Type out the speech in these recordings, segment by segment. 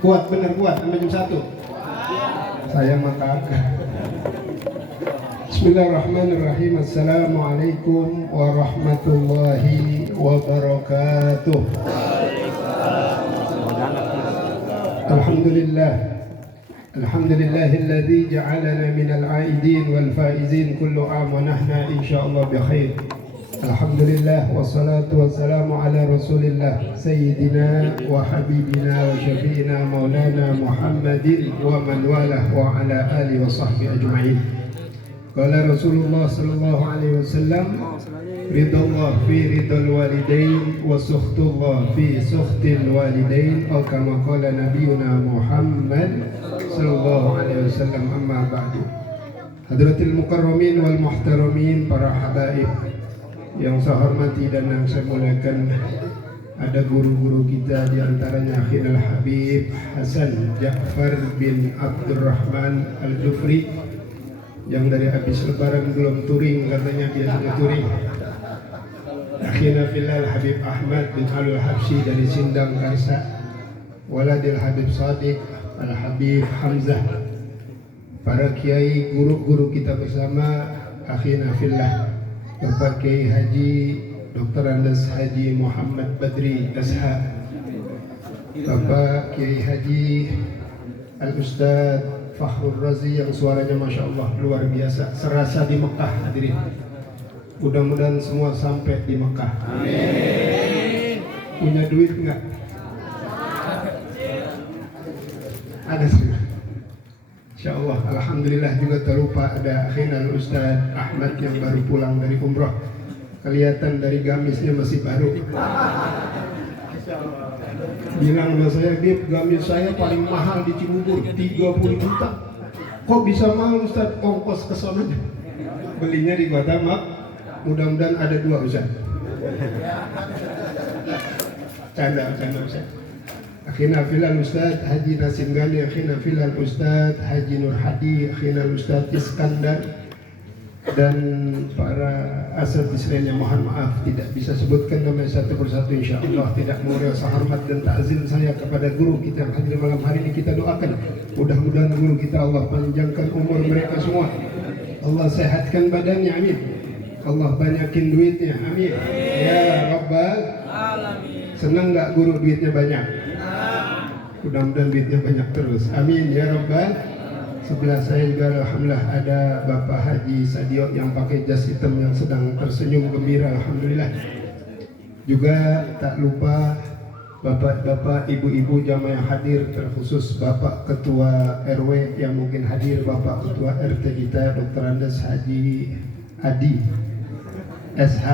Kuat, benar kuat sampai jam 1. Saya maka Bismillahirrahmanirrahim. Assalamualaikum warahmatullahi wabarakatuh. Alhamdulillah. Alhamdulillahilladzi ja'alana minal aidin wal faizin kullu 'am wa nahna insyaallah bi khair. Alhamdulillah wassalatu wassalamu ala Rasulillah sayyidina wa habibina wa syafiina maulana Muhammadin wa man walah wa ala alihi wa sahbihi ajma'in. Qala Rasulullah sallallahu alaihi wasallam, ridallah fi ridal walidain wa sukhtullah fi sukhtil walidain, atau kama qala nabiyuna Muhammad sallallahu alaihi wasallam. Amma ba'du. Hadratil mukarramin wal muhtaramin, para habaib yang saya hormati dan yang saya muliakan, ada guru-guru kita, di antaranya Akhil Habib Hasan Ja'far bin Abdurrahman Al-Jufri yang dari habis lebaran belum touring, katanya biasanya touring. Akhina Filal Habib Ahmad bin Al-Habsyi dari Sindang Karsa, Waladil Habib Sadiq Al-Habib Hamzah, para kiai guru-guru kita bersama, Akhina Fillah Bapak Kiai Haji Dr. Andes Haji Muhammad Badri SH, Bapak Kiai Haji Al-Ustadz Fakhrul Razi yang suaranya Masya Allah luar biasa, serasa di Mekah. Hadirin, mudah-mudahan semua sampai di Mekah. Amin. Punya duit enggak? Ada sih. Insya Allah, alhamdulillah. Juga terlupa ada akhirnya Ustadz Ahmad yang baru pulang dari umroh. Kelihatan dari gamisnya masih baru. Bilang sama saya, Bib, gamis saya paling mahal di Cibubur, 30 juta. Kok bisa mahal Ustadz? Ongkos ke sana. Belinya di Kota Mak. Mudah-mudahan ada 2 Ustadz. Canda Ustadz. Akhina Filal Ustadz Haji Nasim Ghani, Akhina Filal Ustadz Haji Nur Hadi, Akhina Ustadz Iskandar, dan para asatidz lainnya. Mohon maaf tidak bisa sebutkan nama satu persatu. Insya Allah tidak mau rasa hormat dan ta'zim saya kepada guru kita yang hadir malam hari ini. Kita doakan mudah-mudahan guru kita Allah panjangkan umur mereka semua, Allah sehatkan badannya, amin. Allah banyakin duitnya, amin. Ya Rabbal Alamin. Senang nggak guru duitnya banyak? Mudah-mudahan duitnya banyak terus, amin ya Rabbal. Sebelah saya juga alhamdulillah ada Bapak Haji Sadio yang pakai jas hitam yang sedang tersenyum gembira, alhamdulillah. Juga tak lupa bapak-bapak, ibu-ibu jamaah yang hadir, terkhusus Bapak Ketua RW yang mungkin hadir, Bapak Ketua RT kita Dr. Andes Haji Adi SH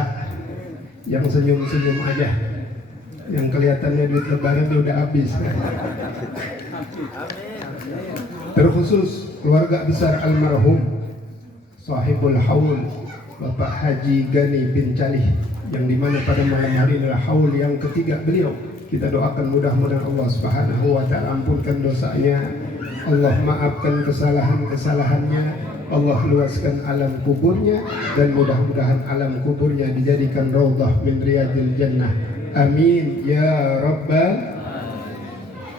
yang senyum-senyum aja, yang kelihatannya duit lebaran udah habis. Terkhusus keluarga besar almarhum Sahibul Haul Bapak Haji Gani bin Calih, yang dimana pada malam hari adalah haul yang ketiga beliau. Kita doakan mudah-mudahan Allah Subhanahu wa ta'ala ampunkan dosanya, Allah maafkan kesalahan-kesalahannya, Allah luaskan alam kuburnya, dan mudah-mudahan alam kuburnya dijadikan raudhah min riyadil jannah. Amin ya Rabbal.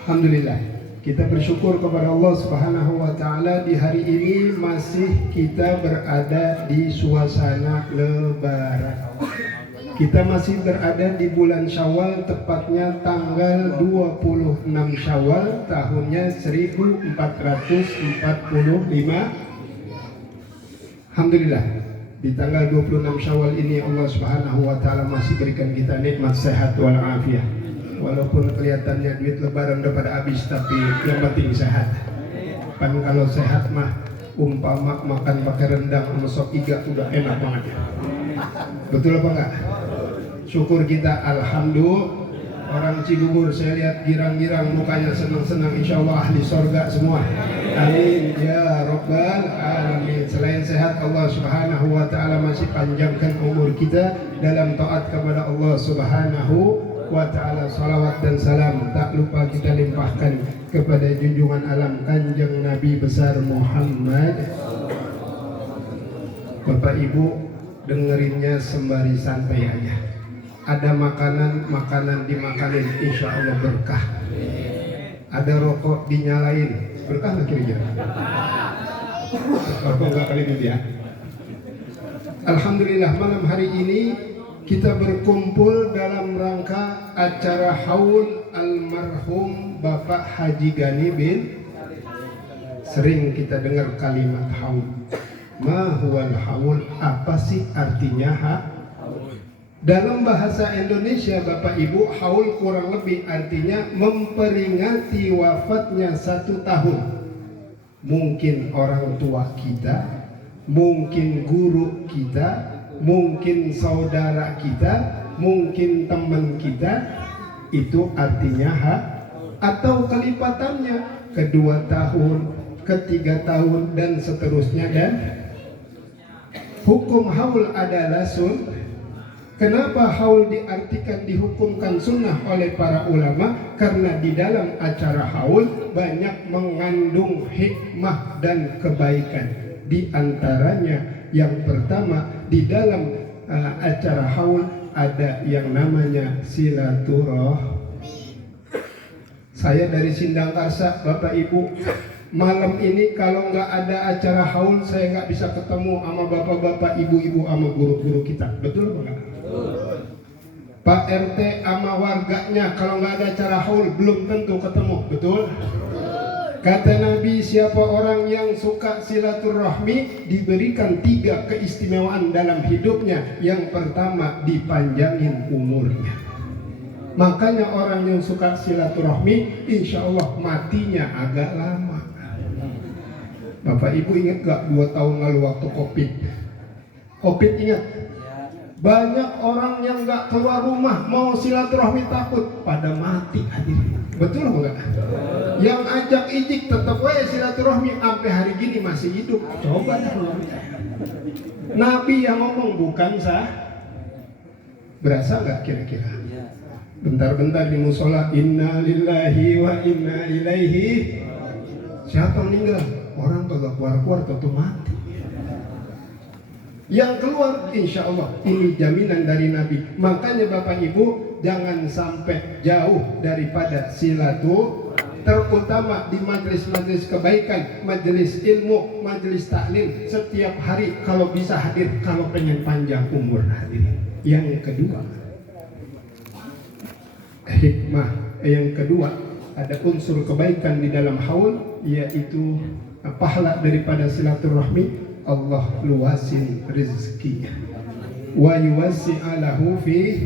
Alhamdulillah, kita bersyukur kepada Allah Subhanahu wa ta'ala di hari ini masih kita berada di suasana lebaran. Kita masih berada di bulan Syawal, tepatnya tanggal 26 Syawal tahunnya 1445. Alhamdulillah, di tanggal 26 Syawal ini Allah Subhanahu wa ta'ala masih berikan kita nikmat sehat wal afiyah. Walaupun kelihatannya duit lebaran udah pada habis, tapi yang penting sehat. Kan kalau sehat mah umpama makan pakai rendang sama sop iga udah enak banget ya. Betul apa enggak? Syukur kita, alhamdulillah. Orang Cibubur saya lihat girang-girang mukanya senang-senang, insya Allah ahli sorga semua. Amin ya Rabbal Alamin. Selain sehat, Allah Subhanahu wa ta'ala masih panjangkan umur kita dalam taat kepada Allah Subhanahu wa ta'ala. Salawat dan salam tak lupa kita limpahkan kepada junjungan alam Kanjeng Nabi besar Muhammad. Bapak Ibu dengerinnya sembari santai aja. Ada makanan dimakanin, insya Allah berkah. ada rokok dinyalain, berkah nggak kira-kira? Rokok nggak kali ini ya. Alhamdulillah malam hari ini kita berkumpul dalam rangka acara haul almarhum Bapak Haji Gani bin. Sering kita dengar kalimat haul. Ma huwal haul, apa sih artinya dalam bahasa Indonesia Bapak Ibu, haul kurang lebih artinya memperingati wafatnya 1 tahun. Mungkin orang tua kita, mungkin guru kita, mungkin saudara kita, mungkin teman kita, itu artinya atau kelipatannya kedua tahun, ketiga tahun dan seterusnya. Dan hukum haul adalah Kenapa haul diartikan dihukumkan sunnah oleh para ulama? Karena di dalam acara haul banyak mengandung hikmah dan kebaikan. Di antaranya yang pertama, di dalam acara haul ada yang namanya silaturahmi. Saya dari Sindangkarsa, Bapak Ibu, malam ini kalau nggak ada acara haul saya nggak bisa ketemu sama bapak-bapak, ibu-ibu, sama guru-guru kita. Betul nggak? Pak RT sama warganya kalau nggak ada acara haul belum tentu ketemu. Betul? Kata Nabi, siapa orang yang suka silaturahmi diberikan 3 keistimewaan dalam hidupnya. Yang pertama, dipanjangin umurnya. Makanya orang yang suka silaturahmi insya Allah matinya agak lama. Bapak Ibu ingat gak 2 tahun lalu waktu Covid ingat? Banyak orang yang gak keluar rumah mau silaturahmi takut pada mati hadirin. Betul enggak? Yang ajak ijik tetap silaturahmi sampai hari gini masih hidup. Coba dah. Nabi yang ngomong bukan berasa gak kira-kira? Bentar-bentar di musola, inna lillahi wa inna ilaihi. Siapa meninggal? Orang kagak keluar-keluar tentu mati. Yang keluar insya Allah ini jaminan dari Nabi. Makanya Bapak Ibu jangan sampai jauh daripada silaturahmi, terutama di majelis-majelis kebaikan, majelis ilmu, majelis taklim. Setiap hari kalau bisa hadir, kalau pengen panjang umur hadirin. Yang kedua, hikmah yang kedua, ada unsur kebaikan di dalam haul, yaitu pahala daripada silaturahmi. Allah luasin rizki wa yuwassi'alahu fi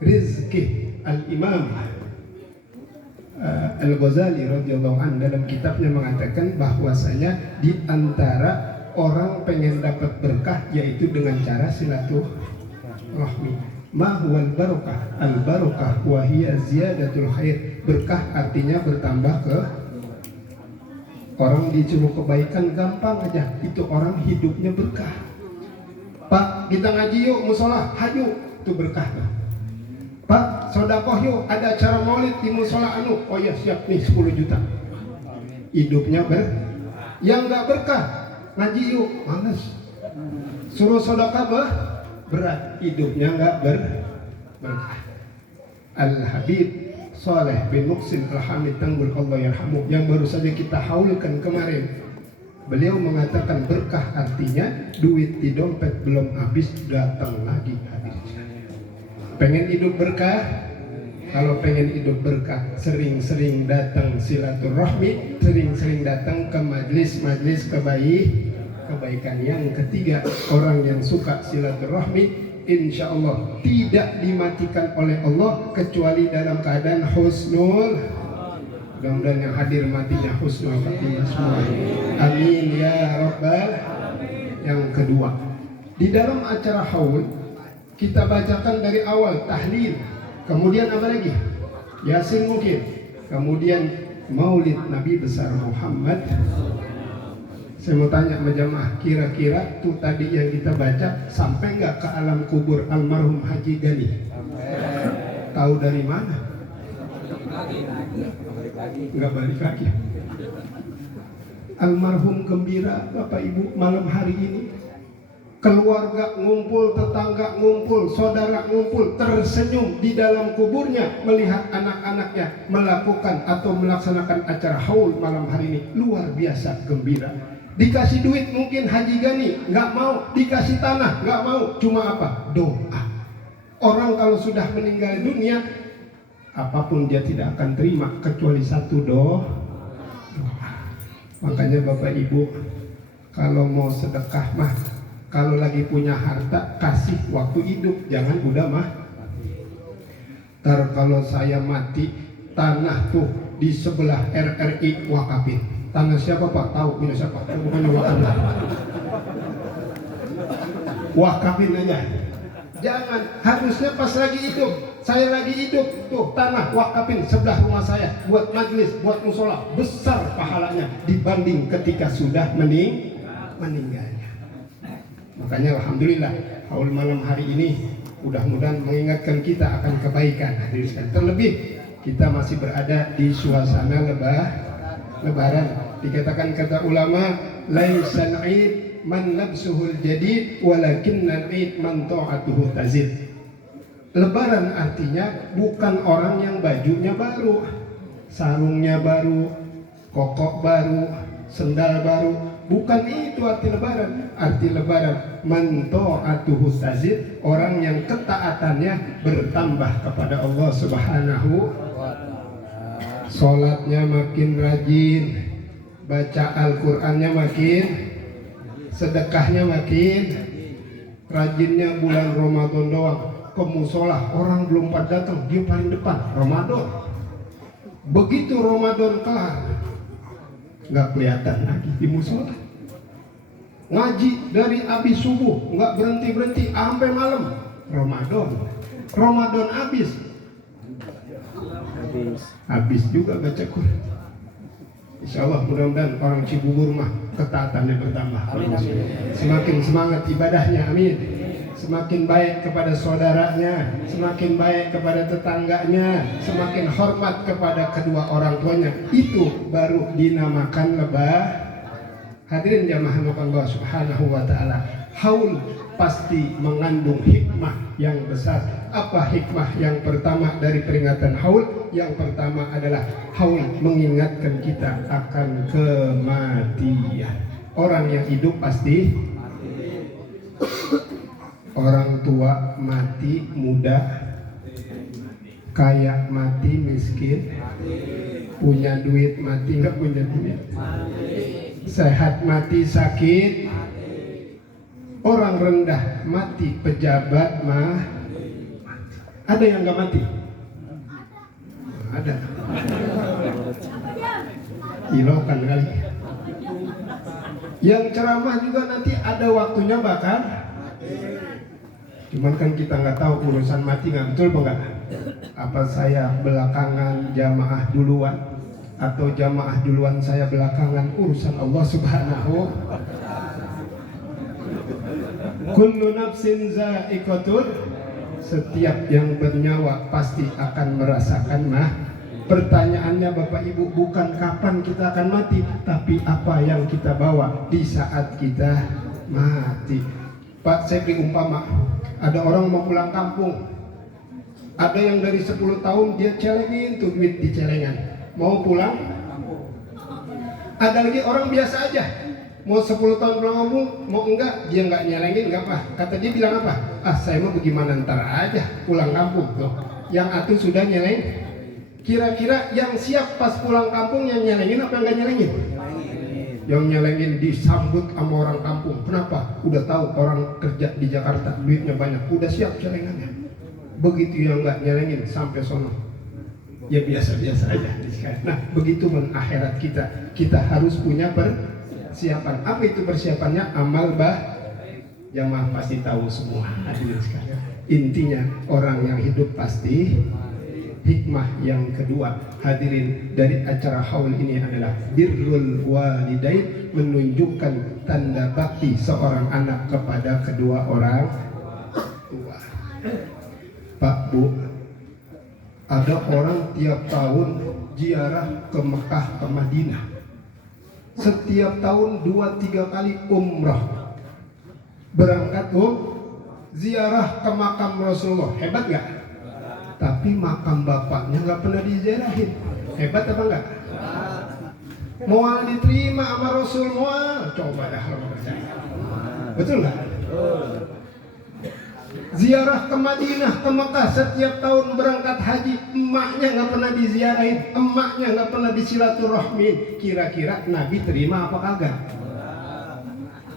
rizki. Al-Imam Al-Ghazali radhiyallahu anhu dalam kitabnya mengatakan bahwasanya di antara orang pengen dapat berkah yaitu dengan cara silaturahmi. Ma huwal barakah? Al-barakah wa hiya ziyadatul khair. Berkah artinya bertambah ke orang, disuruh kebaikan gampang aja, itu orang hidupnya berkah. Pak, kita ngaji yuk musola, hayu, itu berkah tuh. Pak, sodakoh yuk, ada acara maulid di musola anu. Oh ya siap nih 10 juta. Hidupnya yang nggak berkah, ngaji yuk, males. Suruh sodakah berat, hidupnya nggak berkah. Al-Habib Saleh bin Muqsin Al-Hamid Tanggul Allah yarhamu, yang baru saja kita haulkan kemarin, beliau mengatakan berkah artinya duit di dompet belum habis datang lagi habis. Pengen hidup berkah? Kalau pengen hidup berkah, sering-sering datang silaturahmi, sering-sering datang ke majelis-majelis kebaikan. Yang ketiga, orang yang suka silaturahmi insya Allah tidak dimatikan oleh Allah kecuali dalam keadaan husnul. Mudah-mudahan yang hadir matinya husnul khatimah semua. Amin ya rabbal. Yang kedua, di dalam acara haul kita bacakan dari awal tahlil, kemudian apa lagi? Yasin mungkin, kemudian maulid Nabi besar Muhammad. Saya mau tanya sama jamaah, kira-kira tuh tadi yang kita baca sampai nggak ke alam kubur almarhum Haji Gani? Tahu dari mana? Nggak balik lagi. Almarhum gembira Bapak Ibu malam hari ini. keluarga ngumpul, tetangga ngumpul, saudara ngumpul, tersenyum di dalam kuburnya melihat anak-anaknya melakukan atau melaksanakan acara haul malam hari ini. Luar biasa gembira. Dikasih duit mungkin Haji Gani nggak mau, dikasih tanah nggak mau, cuma apa? Doa. Orang kalau sudah meninggal dunia, apapun dia tidak akan terima kecuali satu doa. Makanya Bapak Ibu, kalau mau sedekah mah, kalau lagi punya harta kasih waktu hidup, jangan udah mah. Ntar kalau saya mati, tanah tuh di sebelah RRI wakafin. Tanah siapa Pak? Tahu punya siapa? Bukannya wakafin. Wakafin aja. Jangan, harusnya pas lagi hidup. Saya lagi hidup, tuh tanah wakafin sebelah rumah saya, buat majelis, buat musola, besar pahalanya dibanding ketika sudah meninggalnya. Makanya alhamdulillah haul malam hari ini mudah-mudahan mengingatkan kita akan kebaikan. Terlebih kita masih berada di suasana lebaran. Dikatakan kata ulama, laisan id man labsuhul jadid walakinnan id man ta'atuhu tazid. Lebaran artinya bukan orang yang bajunya baru, sarungnya baru, kokok baru, sendal baru. Bukan itu arti lebaran. Arti lebaran man ta'atuhu tazid, orang yang ketaatannya bertambah kepada Allah Subhanahu. Salatnya makin rajin, baca Al-Qur'annya makin, sedekahnya makin, rajinnya bulan Ramadan doang. Ke musola orang belum pada datang, dia paling depan Ramadan. Begitu Ramadan kelar, nggak kelihatan lagi di musola. Ngaji dari habis subuh nggak berhenti sampai malam. Ramadan habis juga baca Quran. Insya Allah mudah-mudahan orang Cibubur mah ketaatannya bertambah. Semakin semangat ibadahnya, amin. Semakin baik kepada saudaranya, semakin baik kepada tetangganya, semakin hormat kepada kedua orang tuanya. Itu baru dinamakan lebaran. Hadirin jamaah Allah Subhanahu wa taala. Haul pasti mengandung hikmah yang besar. Apa hikmah yang pertama dari peringatan haul? Yang pertama adalah haul mengingatkan kita akan kematian. Orang yang hidup pasti orang tua mati muda, kaya mati miskin, punya duit mati nggak punya duit, sehat mati sakit, orang rendah mati, pejabat mah ada yang nggak mati? Ada. Hilaukan kali. Yang ceramah juga nanti ada waktunya bakal. Cuman kan kita nggak tahu urusan mati nggak, betul apa nggak? Apa saya belakangan jamaah duluan atau jamaah duluan saya belakangan? Urusan Allah Subhanahu. Kullu nafsin za'iqatul, setiap yang bernyawa pasti akan merasakan mah. Pertanyaannya Bapak Ibu bukan kapan kita akan mati, tapi apa yang kita bawa di saat kita mati. Pak, saya beri umpama, ada orang mau pulang kampung, ada yang dari 10 tahun dia celengin tuh duit di celengan, mau pulang. Ada lagi orang biasa aja, mau 10 tahun pulang kampung, mau enggak, dia enggak nyelengin, enggak apa. Kata dia bilang apa? Saya mau bagaimana ntar aja pulang kampung. Loh, yang atuh sudah nyeleng. Kira-kira yang siap pas pulang kampung yang nyelengin apa enggak nyelengin? Yang nyelengin disambut sama orang kampung. Kenapa? Udah tahu orang kerja di Jakarta, duitnya banyak, udah siap celengannya. Begitu yang nggak nyelengin sampai sono, ya biasa-biasa aja. Nah, begitu akhirat kita harus punya persiapan. Apa itu persiapannya? Amal jamaah pasti tahu semua. Hadirin sekalian. Intinya orang yang hidup pasti. Hikmah yang kedua, hadirin, dari acara haul ini adalah birrul walidain, menunjukkan tanda bakti seorang anak kepada kedua orang tua. Pak, Bu, ada orang tiap tahun ziarah ke Mekah, ke Madinah. Setiap tahun 2-3 kali umrah. berangkat ziarah ke makam Rasulullah, hebat nggak? Tapi makam bapaknya nggak pernah diziarahin, hebat apa enggak? Mual diterima sama Rasul, mual, coba dah kalau percaya, betul nggak? Ziarah ke Madinah, ke Mekah, setiap tahun berangkat haji, emaknya nggak pernah diziarahin, emaknya nggak pernah disilaturahmin. Kira-kira Nabi terima apa kagak?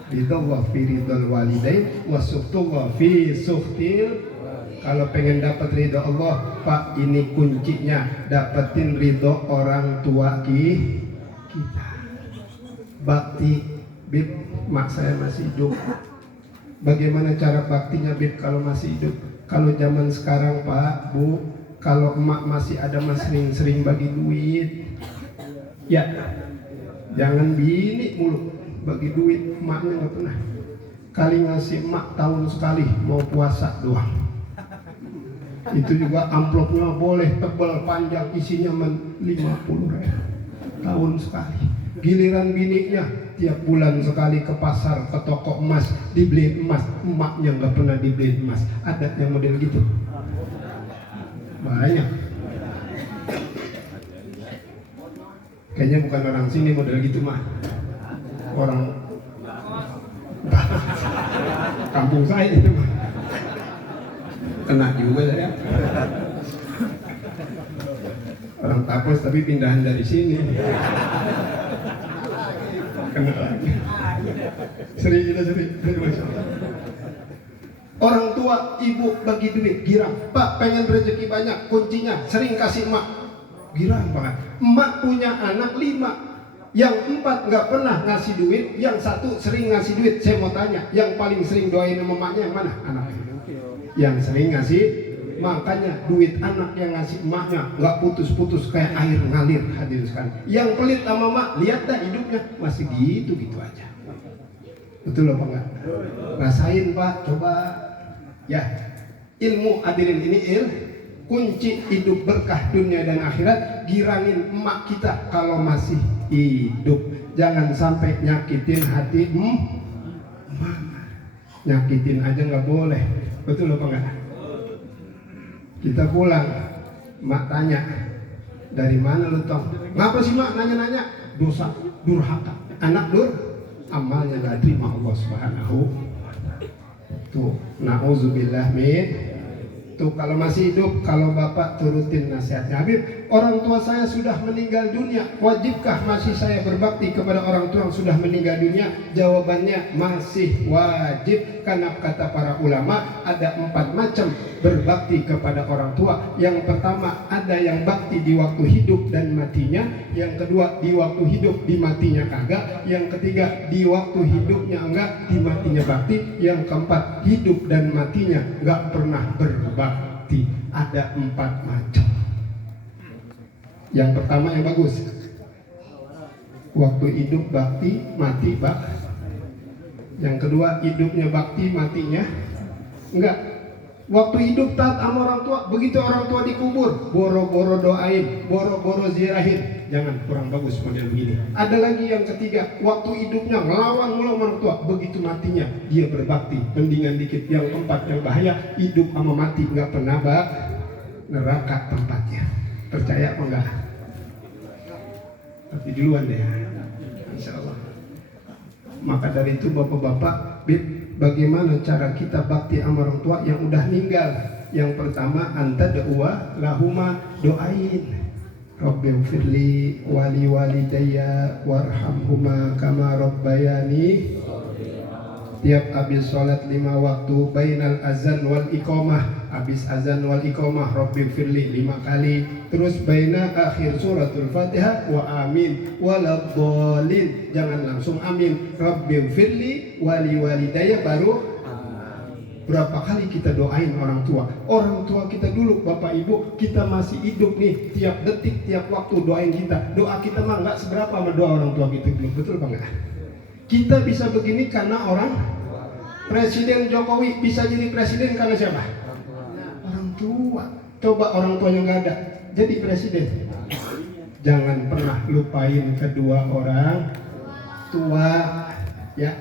Ridallah fi ridal walidain wa suhtullah fi suhtil. Kalau pengen dapat ridho Allah, Pak, ini kuncinya, dapetin ridho orang tua kita. Bakti, Bib, mak saya masih hidup. Bagaimana cara baktinya, Bib, kalau masih hidup? Kalau zaman sekarang, Pak, Bu, kalau emak masih ada, mas sering-sering bagi duit. Ya, jangan bini mulu bagi duit, emaknya nggak pernah. Kali ngasih emak tahun sekali, mau puasa doang. Itu juga amplopnya boleh tebal panjang, isinya 50.000 tahun sekali. Giliran bininya tiap bulan sekali ke pasar, ke toko emas, dibeli emas, emaknya nggak pernah dibeli emas. Ada yang model gitu? Banyak. Kayaknya bukan orang sini model gitu mah. Orang kampung saya itu mah. Kena juga saya. Orang Tapos tapi pindahan dari sini. Kena lagi. Sering. Orang tua, ibu bagi duit, girang. Pak, pengen rezeki banyak, kuncinya sering kasih emak. Girang banget. Emak punya anak 5. Yang 4 nggak pernah ngasih duit, yang 1 sering ngasih duit. Saya mau tanya, yang paling sering doain sama emaknya yang mana? Anaknya. Yang sering ngasih, makanya duit anak yang ngasih emaknya nggak putus-putus kayak air ngalir, hadirin sekalian. Yang pelit sama emak, lihat dah hidupnya masih gitu aja. Betul apa enggak? Rasain, Pak, coba. Ya, ilmu hadirin ini kunci hidup berkah dunia dan akhirat. Girangin emak kita kalau masih hidup. Jangan sampai nyakitin hati emak. Nyakitin aja nggak boleh. Betul apa enggak? Kita pulang, mak tanya, dari mana lu tong? Ngapa sih mak nanya-nanya? Dosa, durhaka. Anak amalnya gak terima Allah Subhanahu. Tuh, na'udzubillah min. Tuh, kalau masih hidup, kalau bapak turutin nasihatnya. Habib, orang tua saya sudah meninggal dunia, wajibkah masih saya berbakti kepada orang tua yang sudah meninggal dunia? Jawabannya masih wajib, karena kata para ulama ada 4 macam berbakti kepada orang tua. Yang pertama, ada yang bakti di waktu hidup dan matinya. Yang kedua, di waktu hidup, di matinya kagak. Yang ketiga, di waktu hidupnya enggak, di matinya bakti. Yang keempat, hidup dan matinya enggak pernah berbakti. Ada 4 macam. Yang pertama yang bagus, waktu hidup bakti, mati bakti. Yang kedua, hidupnya bakti, matinya enggak. Waktu hidup taat sama orang tua, begitu orang tua dikubur, boro-boro doain, boro-boro ziarahin. Jangan, kurang bagus model begini. Ada lagi yang ketiga, waktu hidupnya ngelawan mulu sama orang tua, begitu matinya dia berbakti, mendingan dikit. Yang keempat yang bahaya, hidup sama mati nggak pernah neraka tempatnya. Percaya apa enggak? Tapi duluan deh, insya Allah. Maka dari itu bapak-bapak, bagaimana cara kita bakti sama orang tua yang udah meninggal? Yang pertama, anta doa lahuma, doain. Rabbighfirli wali walidayya warhamhuma kama rabbayani. Tiap habis sholat 5 waktu, bainal azan wal iqamah, habis azan wal iqamah Rabbighfirli 5 kali. Terus baina akhir suratul Fatihah wa amin waladhdallin. Jangan langsung amin. Rabbighfirli wali walidayya baru. Berapa kali kita doain orang tua? Orang tua kita dulu, bapak ibu, kita masih hidup nih, tiap detik, tiap waktu doain kita. Doa kita mah nggak seberapa sama doa orang tua kita dulu, betul apa enggak? Kita bisa begini karena orang. Presiden Jokowi bisa jadi presiden karena siapa? Orang tua. Coba orang tuanya nggak ada, jadi presiden. Jangan pernah lupain kedua orang tua, ya.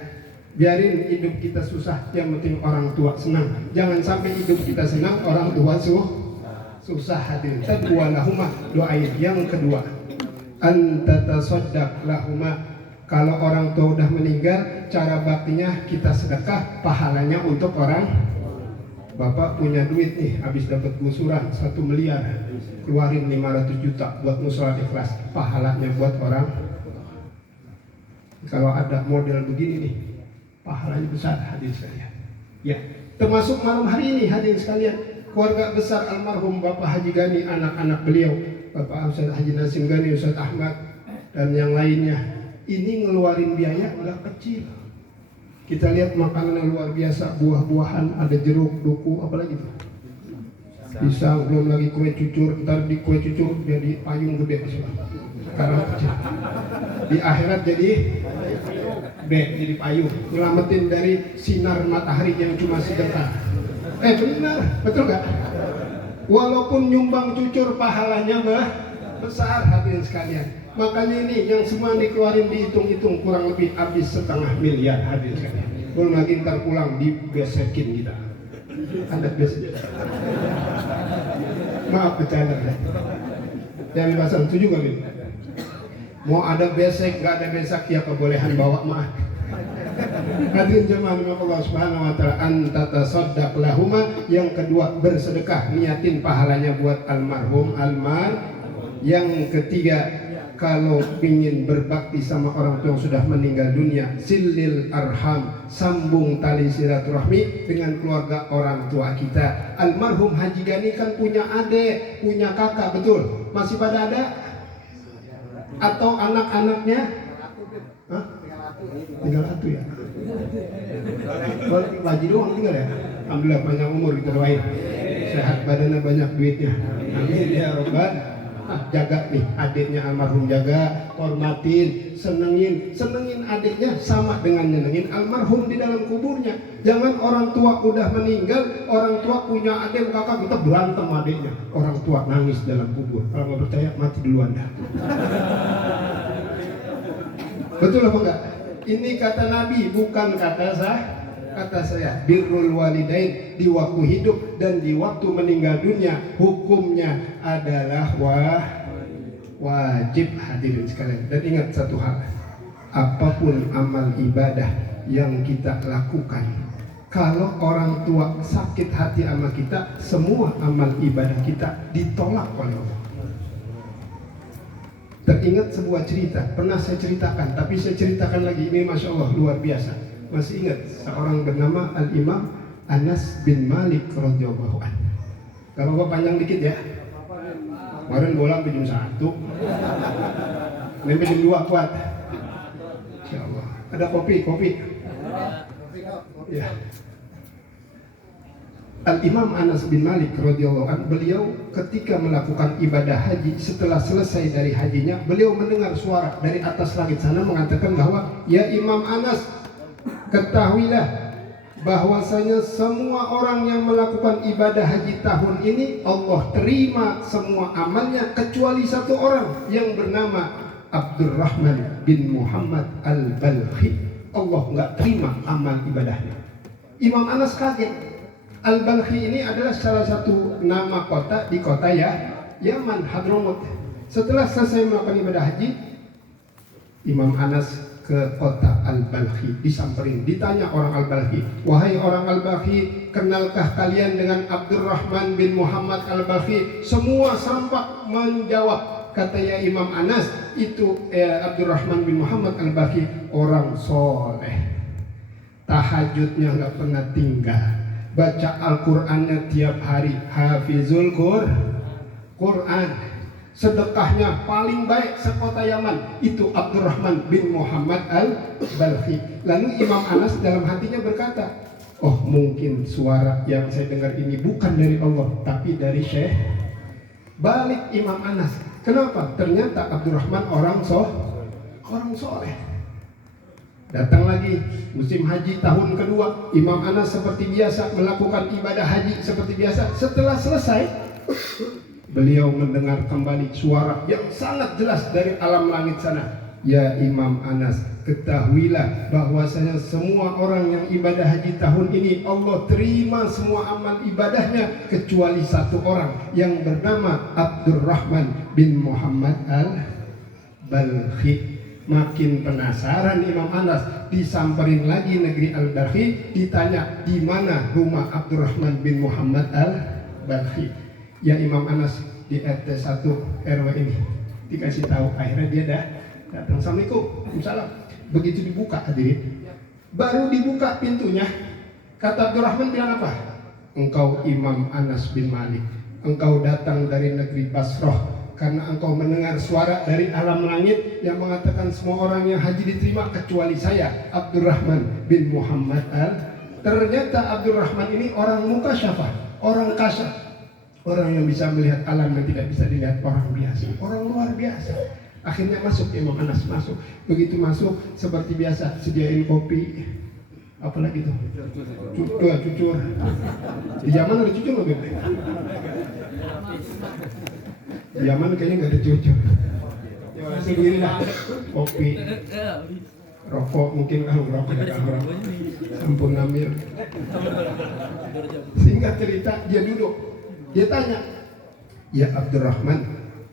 Biarin hidup kita susah, yang penting orang tua senang. Jangan sampai hidup kita senang, orang tua susah. Hadirin. Tadwa lahuma, doain. Yang kedua, anta tasaddaq lahuma. Kalau orang tua udah meninggal, cara baktinya kita sedekah, pahalanya untuk orang. Bapak punya duit nih, habis dapat gusuran 1 miliar, keluarin 500 juta buat musola ikhlas, pahalanya buat orang. Kalau ada model begini nih, pahalanya besar, hadirin sekalian. Ya, termasuk malam hari ini hadirin sekalian, keluarga besar almarhum Bapak Haji Gani, anak-anak beliau, Bapak Ustaz Haji Nasim Gani, Ustaz Ahmad, dan yang lainnya, ini ngeluarin biaya nggak kecil. Kita lihat makanan yang luar biasa, buah-buahan, ada jeruk, duku, apalagi itu, pisang, belum lagi kue cucur. Ntar di kue cucur jadi payung gede sekarang kecil. Di akhirat jadi jadi payung, nyelamatin dari sinar matahari yang cuma sebentar. Benar, betul gak? Walaupun nyumbang cucur pahalanya besar hadirin sekalian. Makanya ini yang semua dikeluarin dihitung-hitung kurang lebih habis 1,5 miliar hadirin sekalian. Belum lagi ntar pulang dibesekin kita. Ada besek. Maaf bercanda ya. Jangan dipasang, setuju gak gitu? Mau ada besek, gak ada besek, ya kebolehan bawa mah. Hadirin jemaah Allah Subhanahu wa taala, anta tasaddaq lahuma. Yang kedua, bersedekah, niatin pahalanya buat almarhum Yang ketiga, kalau ingin berbakti sama orang tua yang sudah meninggal dunia, silil arham, sambung tali silaturahmi dengan keluarga orang tua kita. Almarhum Haji Gani kan punya adik, punya kakak, betul? Masih pada ada? Atau anak-anaknya? Hah? Tinggal satu ya? Haji doang tinggal ya? Alhamdulillah panjang umur kita doain. Sehat badannya, banyak duitnya. Amin ya Rabbal. Jaga nih adiknya almarhum, jaga, hormatin, senengin adiknya sama dengan nyenengin almarhum di dalam kuburnya. Jangan orang tua udah meninggal, orang tua punya adik kakak, kita berantem adiknya, orang tua nangis dalam kubur. Kalau nggak percaya mati duluan dah. Betul apa enggak? Ini kata Nabi, bukan kata saya. Birrul walidain di waktu hidup dan di waktu meninggal dunia, hukumnya adalah wajib hadirin sekalian. Dan ingat satu hal, apapun amal ibadah yang kita lakukan, kalau orang tua sakit hati sama kita, semua amal ibadah kita ditolak oleh Allah. Teringat sebuah cerita, pernah saya ceritakan, tapi saya ceritakan lagi, ini Masya Allah luar biasa. Masih ingat seorang bernama Al-Imam Anas bin Malik radhiyallahu anhu. Gak apa-apa panjang dikit ya. Kemarin bola sampai jam 1, sampai jam 2 kuat. Insya Allah. Ada kopi. Ya. Al-Imam Anas bin Malik radhiyallahu anhu, beliau ketika melakukan ibadah haji, setelah selesai dari hajinya, beliau mendengar suara dari atas langit sana mengatakan bahwa, ya Imam Anas, ketahuilah bahwasanya semua orang yang melakukan ibadah haji tahun ini Allah terima semua amalnya kecuali satu orang yang bernama Abdurrahman bin Muhammad Al-Balkhi. Allah nggak terima amal ibadahnya. Imam Anas kaget. Al-Balkhi ini adalah salah satu nama kota di kota Yaman, Hadramut. Setelah selesai melakukan ibadah haji, Imam Anas ke kota Al-Balkhi, disamperin, ditanya orang Al-Balkhi, wahai orang Al-Balkhi, kenalkah kalian dengan Abdurrahman bin Muhammad Al-Balkhi? Semua serempak menjawab. Kata ya Imam Anas, itu Abdurrahman bin Muhammad Al-Balkhi orang soleh, tahajudnya nggak pernah tinggal, baca Al-Qur'annya tiap hari, hafizul Qur'an, sedekahnya paling baik sekota Yaman, itu Abdurrahman bin Muhammad Al-Balkhi. Lalu Imam Anas dalam hatinya berkata, oh mungkin suara yang saya dengar ini bukan dari Allah tapi dari Syekh. Balik Imam Anas, kenapa? Ternyata Abdurrahman orang soleh. Datang lagi musim haji tahun kedua, Imam Anas seperti biasa melakukan ibadah haji seperti biasa. Setelah selesai, beliau mendengar kembali suara yang sangat jelas dari alam langit sana. ya Imam Anas, ketahuilah bahwasanya semua orang yang ibadah haji tahun ini Allah terima semua amal ibadahnya kecuali satu orang yang bernama Abdurrahman bin Muhammad Al-Balkhi. Makin penasaran Imam Anas, disamperin lagi negeri Al-Balkhi, ditanya di mana rumah Abdurrahman bin Muhammad Al-Balkhi. Ya Imam Anas, di RT 1 RW ini. Dikasih tahu, akhirnya dia datang. Assalamualaikum, Waalaikumsalam. Begitu dibuka hadirin, baru dibuka pintunya, kata Abdurrahman bilang apa? Engkau Imam Anas bin Malik, engkau datang dari negeri Basrah karena engkau mendengar suara dari alam langit yang mengatakan semua orang yang haji diterima kecuali saya, Abdurrahman bin Muhammad Ternyata Abdurrahman ini orang mukasyafah, orang kasar, orang yang bisa melihat alam yang tidak bisa dilihat orang biasa, orang luar biasa. Akhirnya masuk Imam Anas, masuk. Begitu masuk seperti biasa, sediain kopi, apalagi tuh cucur. Di zaman ada cucur loh, di zaman kayaknya nggak ada cucur. Ya sendiri lah, kopi, rokok mungkin kalau rokok ya kalau sampun ngambil. Singkat cerita, dia duduk, dia tanya, ya Abdurrahman,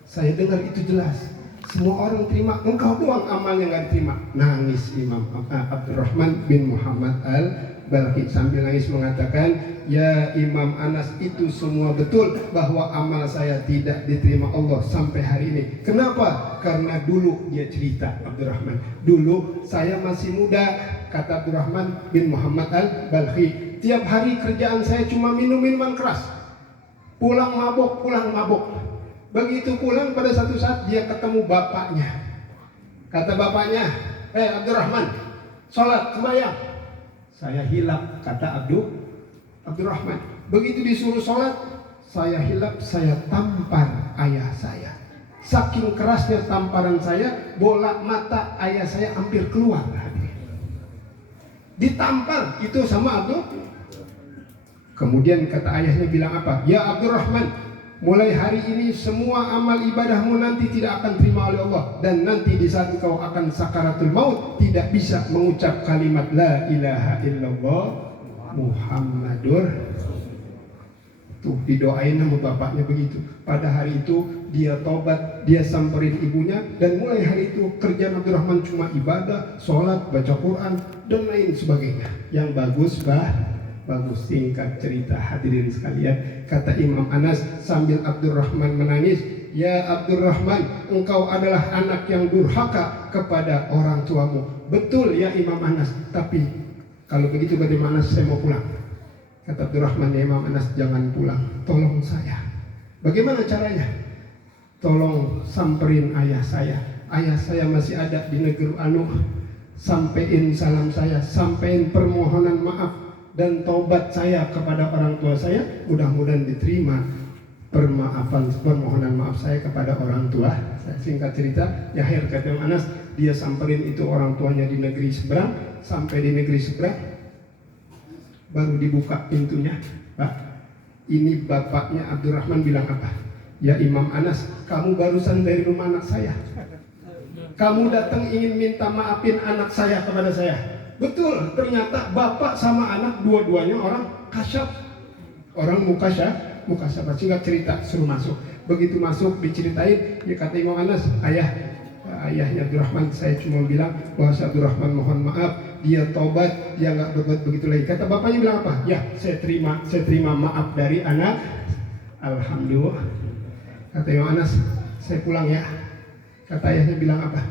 saya dengar itu jelas semua orang terima, engkau doang amalnya nggak diterima. Nangis Imam Abdurrahman bin Muhammad Al-Balkhi sambil nangis mengatakan, ya Imam Anas, itu semua betul bahwa amal saya tidak diterima Allah sampai hari ini. Kenapa? Karena dulu dia cerita Abdurrahman, dulu saya masih muda, kata Abdurrahman bin Muhammad Al-Balkhi, tiap hari kerjaan saya cuma minum minuman keras, pulang mabok. Begitu pulang pada satu saat dia ketemu bapaknya. Kata bapaknya, Abdurrahman, sholat, sembahyang. Saya hilap, kata Abdurrahman. Begitu disuruh sholat, saya hilap, saya tampar ayah saya. Saking kerasnya tamparan saya, bola mata ayah saya hampir keluar. Ditampar itu sama Abdul. Kemudian kata ayahnya bilang apa? Ya Abdurrahman, mulai hari ini semua amal ibadahmu nanti tidak akan terima oleh Allah, dan nanti di saat kau akan sakaratul maut tidak bisa mengucap kalimat la ilaha illallah Muhammadur. Tuh didoain sama bapaknya begitu. Pada hari itu dia tobat, dia samperin ibunya, dan mulai hari itu kerjaan Abdurrahman cuma ibadah, sholat, baca Quran dan lain sebagainya. Yang bagus singkat cerita hadirin sekalian, kata Imam Anas sambil Abdurrahman menangis, ya Abdurrahman, engkau adalah anak yang durhaka kepada orang tuamu. Betul ya Imam Anas, tapi kalau begitu bagaimana saya mau pulang? Kata Abdurrahman, ya Imam Anas, jangan pulang, tolong saya. Bagaimana caranya? Tolong samperin ayah saya. Ayah saya masih ada di negeri anu. Sampein salam saya, sampein permohonan maaf dan taubat saya kepada orang tua saya, mudah-mudahan diterima permohonan maaf saya kepada orang tua saya. Singkat cerita, ya akhir kata Anas, dia samperin itu orang tuanya di negeri seberang. Sampai di negeri seberang, baru dibuka pintunya, Pak, ini bapaknya Abdurrahman bilang apa? Ya Imam Anas, kamu barusan dari rumah anak saya, kamu datang ingin minta maafin anak saya kepada saya. Betul, ternyata bapak sama anak dua-duanya orang kasyaf, orang mukasyaf. Singkat cerita, suruh masuk. Begitu masuk diceritain, dia kata Imam Anas, ayahnya Abdurrahman, saya cuma bilang bahwa Abdurrahman mohon maaf, dia tobat, dia nggak berbuat begitu lagi. Kata bapaknya bilang apa? Ya, saya terima maaf dari anak. Alhamdulillah. Kata Imam Anas, saya pulang ya. Kata ayahnya bilang apa?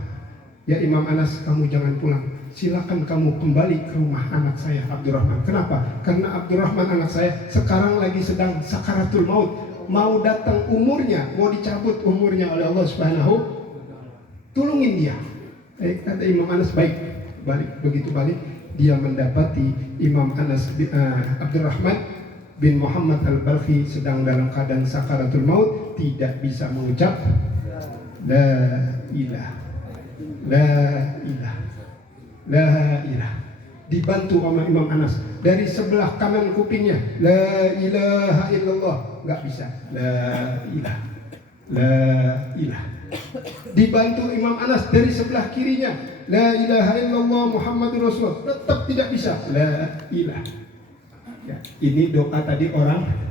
Ya Imam Anas, kamu jangan pulang. Silakan kamu kembali ke rumah anak saya Abdurrahman. Kenapa? Karena Abdurrahman anak saya sekarang lagi sedang sakaratul maut, mau datang umurnya, mau dicabut umurnya oleh Allah Subhanahu. Tolongin dia. Kata Imam Anas, baik. Begitu balik, dia mendapati Imam Anas Abdurrahman bin Muhammad Al-Balkhi sedang dalam keadaan sakaratul maut, tidak bisa mengucap la ilaha. Dibantu sama Imam Anas dari sebelah kanan kupingnya, la ilaha illallah, nggak bisa, la ilaha. Dibantu Imam Anas dari sebelah kirinya, la ilaha illallah Muhammadur Rasulullah, tetap tidak bisa, la ilaha. Ya, ini doa tadi orang.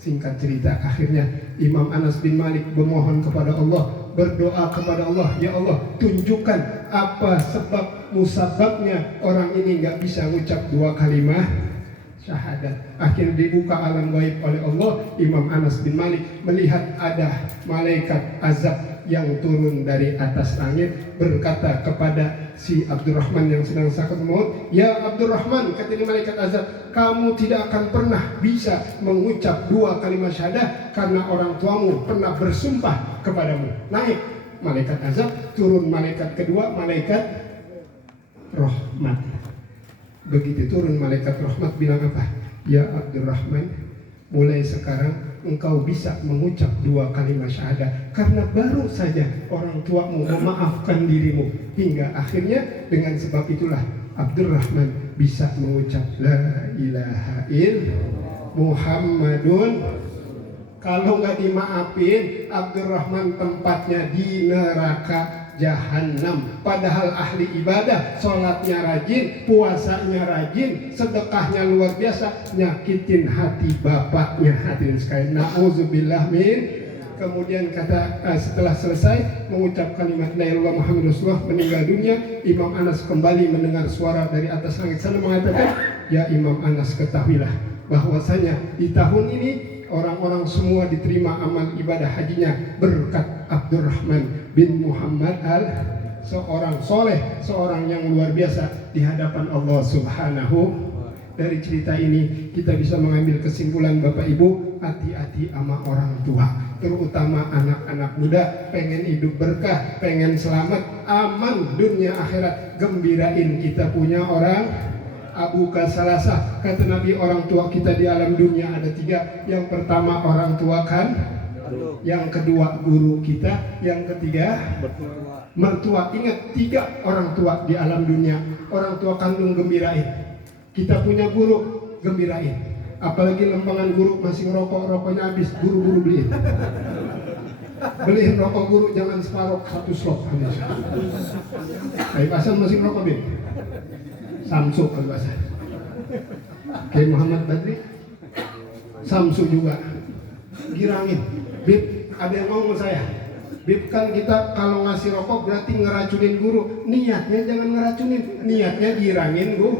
Singkat cerita, akhirnya Imam Anas bin Malik memohon kepada Allah, berdoa kepada Allah, ya Allah, tunjukkan apa sebab musababnya orang ini nggak bisa ngucap 2 kalimat syahadat. Akhirnya dibuka alam gaib oleh Allah. Imam Anas bin Malik melihat ada malaikat azab yang turun dari atas langit, berkata kepada si Abdurrahman yang sedang sakit maut, ya Abdurrahman, kata malaikat azab, kamu tidak akan pernah bisa mengucap 2 kalimat syahadat karena orang tuamu pernah bersumpah kepadamu. Naik malaikat azab, turun malaikat kedua, malaikat rahmat. Begitu turun malaikat rahmat bilang apa? Ya Abdurrahman, mulai sekarang engkau bisa mengucap 2 kalimat syahadat karena baru saja orang tuamu memaafkan dirimu. Hingga akhirnya dengan sebab itulah Abdurrahman bisa mengucap la ilaha illallah Muhammadun. Kalau nggak dimaafin, Abdurrahman tempatnya di neraka Jahannam. Padahal ahli ibadah, sholatnya rajin, puasanya rajin, sedekahnya luar biasa, nyakitin hati bapaknya. Hadirin sekalian, na'udzubillah min. Kemudian kata setelah selesai mengucap kalimat la ilaha illallah Muhammadur Rasulullah, meninggal dunia. Imam Anas kembali mendengar suara dari atas langit sana mengatakan, ya Imam Anas, ketahuilah bahwasanya di tahun ini orang-orang semua diterima amal ibadah hajinya berkat Abdurrahman bin Muhammad seorang soleh, seorang yang luar biasa di hadapan Allah Subhanahu. Dari cerita ini kita bisa mengambil kesimpulan, Bapak Ibu, hati-hati sama orang tua, terutama anak-anak muda. Pengen hidup berkah, pengen selamat, aman dunia akhirat, gembirain kita punya orang. Abu Kasalasah, kata Nabi, orang tua kita di alam dunia ada 3. Yang pertama orang tua kan, yang kedua guru kita, yang ketiga mertua. Ingat, 3 orang tua di alam dunia. Orang tua kandung gembirain, kita punya guru gembirain. Apalagi lempangan guru masih ngerokok, rokoknya habis, guru-guru beliin rokok guru, jangan separuh, 1 slok. Kayak pasal masih ngerokok, Bin. Samsu kalau bahasa. Kayak Muhammad Badri, Samsu juga. Girangin, Bib, ada yang ngomong saya, Bib, kan kita kalau ngasih rokok berarti ngeracunin guru. Niatnya jangan ngeracunin, niatnya girangin guru.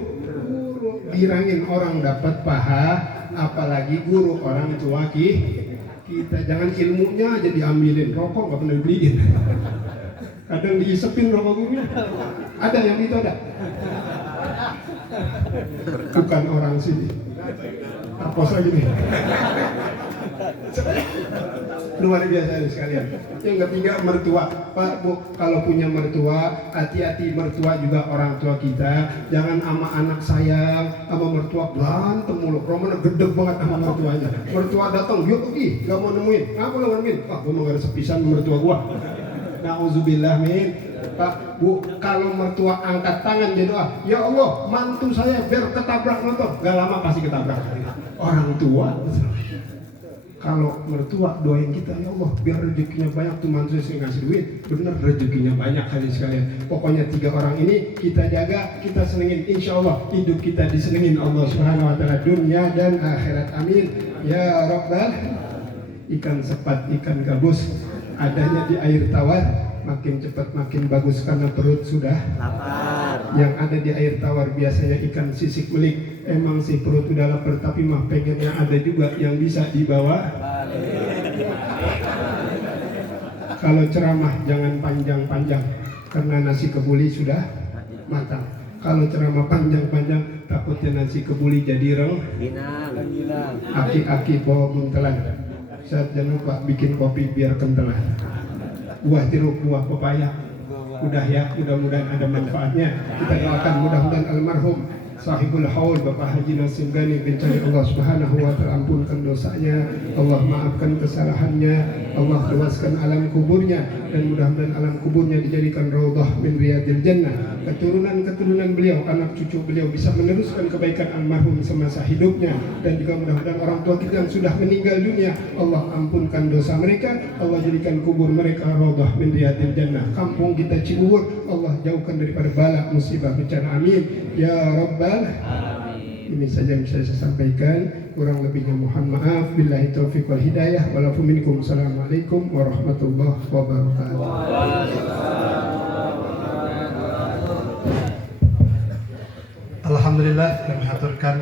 Girangin orang dapat paha, apalagi guru orang tua kita. Jangan ilmunya aja diambilin, rokok nggak pernah dibeliin. Kadang diisepin rokok gurunya. Ada yang itu ada. Bukan orang sini. Apos lagi nih. Luar biasa sekalian. Yang ketiga mertua. Pak, Bu, kalau punya mertua, hati-hati, mertua juga orang tua kita. Jangan sama anak sayang, sama mertua berantem mulu. Romana gede banget sama mertuanya. Mertua datang, yuk pergi, gak mau nemuin. Ngapa lo nemuin? Wah, gue mau gak ada sepisan mertua gua. Na'udzubillah min. Pak, Bu, kalau mertua angkat tangan dia doa, ya Allah, mantu saya biar ketabrak motor. Gak lama pasti ketabrak. Orang tua. Kalau mertua doain kita, ya Allah, biar rezekinya banyak tuh mantu saya ngasih duit. Bener, rezekinya banyak kali sekalian. Pokoknya 3 orang ini kita jaga, kita senengin. Insya Allah hidup kita disenengin Allah Subhanahu Wa Taala dunia dan akhirat. Amin. Ya Rabbal. Ikan sepat, ikan gabus, adanya di air tawar. Makin cepat makin bagus karena perut sudah lapar. Yang ada di air tawar biasanya ikan sisik melik. Emang sih perut udah lapar, tapi mah pengennya ada juga yang bisa dibawa. Kalau ceramah jangan panjang-panjang karena nasi kebuli sudah matang. Kalau ceramah panjang-panjang takutnya nasi kebuli jadi aki-aki bawa buntelan. Saat jangan lupa bikin kopi biar kentelan. Buah jeruk, buah pepaya. Udah ya, mudah-mudahan ada manfaatnya. Kita doakan mudah-mudahan almarhum sahibul haul Bapak Haji Nasim Gani bin Cali, Allah Subhanahu wa taala ampunkan dosanya, Allah maafkan kesalahannya, Allah luaskan alam kuburnya, dan mudah-mudahan alam kuburnya dijadikan raudhah min riyadil jannah. Keturunan beliau, anak cucu beliau bisa meneruskan kebaikan almarhum semasa hidupnya, dan juga mudah-mudahan orang tua kita yang sudah meninggal dunia, Allah ampunkan dosa mereka, Allah jadikan kubur mereka raudhah min riyadil jannah. Kampung kita Cibubur Allah jauhkan daripada bala musibah bencana, amin ya rabbal alamin. Ini saja yang bisa saya sampaikan, kurang lebihnya mohon maaf. Billahi taufiq wal hidayah, walafu minkum. Assalamualaikum warahmatullahi wabarakatuh. Alhamdulillah, kami haturkan